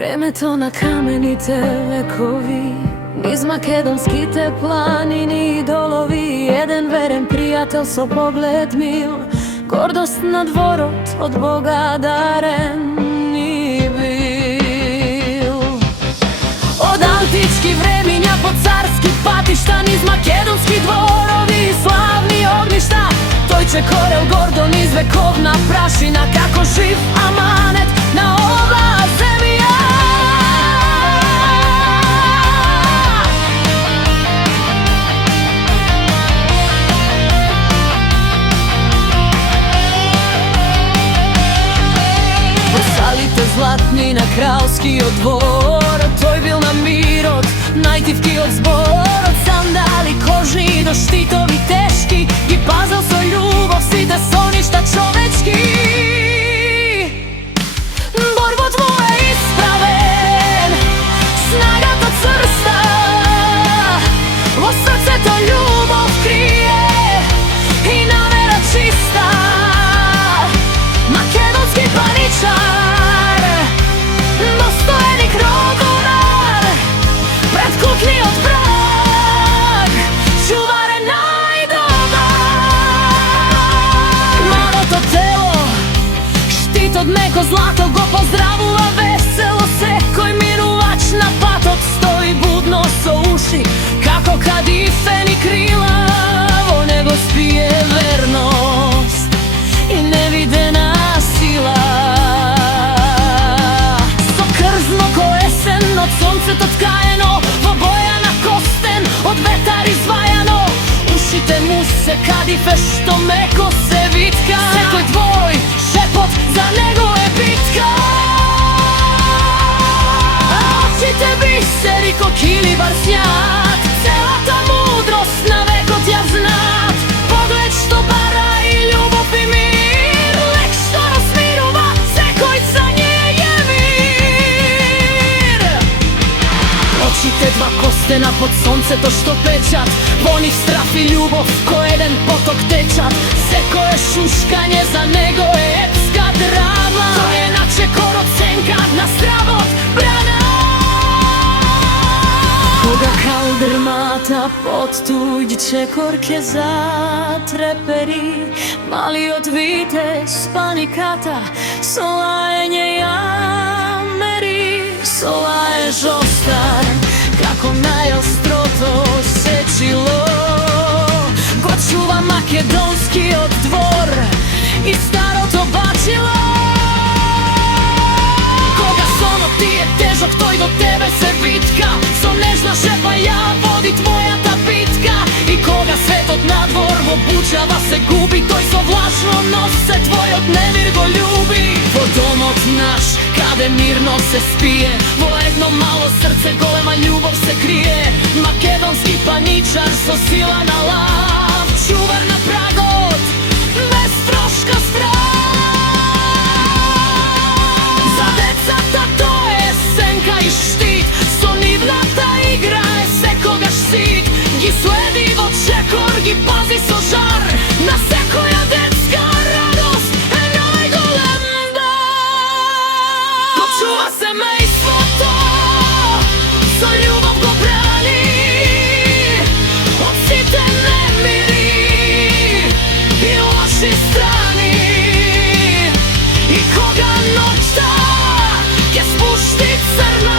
Времето на камените векови, низ македонските планини и долови, еден верен пријател со поглед мил, гордост на дворот од Бога дарен ни бил. Од антички времиња по царски патишта, низ македонски дворови и славни огништа, тој чекорел гордо низ вековна прашина, како жив аманет на оваа земја. Салите златни на кралскиот двор, тој бил на мирот, најдивкиот збор. Од сандали кожни до штитови тешки, ги пазел со љубов сите соништа човечки. Борбот му е исправен, снагата црста, во срцето љубов крие и намера чиста. Македонски паничар, достојник родонар, пред кукниот праг, чувар е најдобар. Малото тело, штитот меко злато, го поздравува весело секој минувач на патот. Стои будно со уши, како кадифени крила, во него спие верност и невидена сила. Со крзно ко есен, од сонцето ткаено, во боја на костен, од ветар извајано. Ушите му се кадифе што меко се витка, секој твој шепот за него е битка. Очите бисери ко килибар сњат, целата мудрост на векот ја знаат. Поглед што бара и љубов и мир, лек што размирува секој за неј е мир. Очите два костена под сонцето што печат, во нив страф и љубов ко еден поток течат. Секое шушкање за него е епска драма, тој е на чекорот сенка, на стравот брана. Кога калдрмата под туѓ чекор ке затрепери, малиот витез паниката со лаење ја мери. Со лаеж остар, како најострото сечило, го чува македонскиот двор и старото бачило. Кога сонот ти е тежок, тој до тебе се витка, со нежна шепа ја води твојата битка. И кога светот надвор во бучава се губи, тој со влашно носе твојот немир го љуби. Во домот наш, каде мирно се спие, во едно мало срце голема љубов се крие. Македонски паничар со сила на лав, чувар на прагот, без трошка страв. За децата тој е сенка и штит, со нивната игра е секогаш сит. Ги следи во чекор, ги пази со жар, на секоја детска радост е најголем дар. Го чува семејството, со љубов го брани, од сите немири и лоши страни. И кога ноќта ќе спушти црно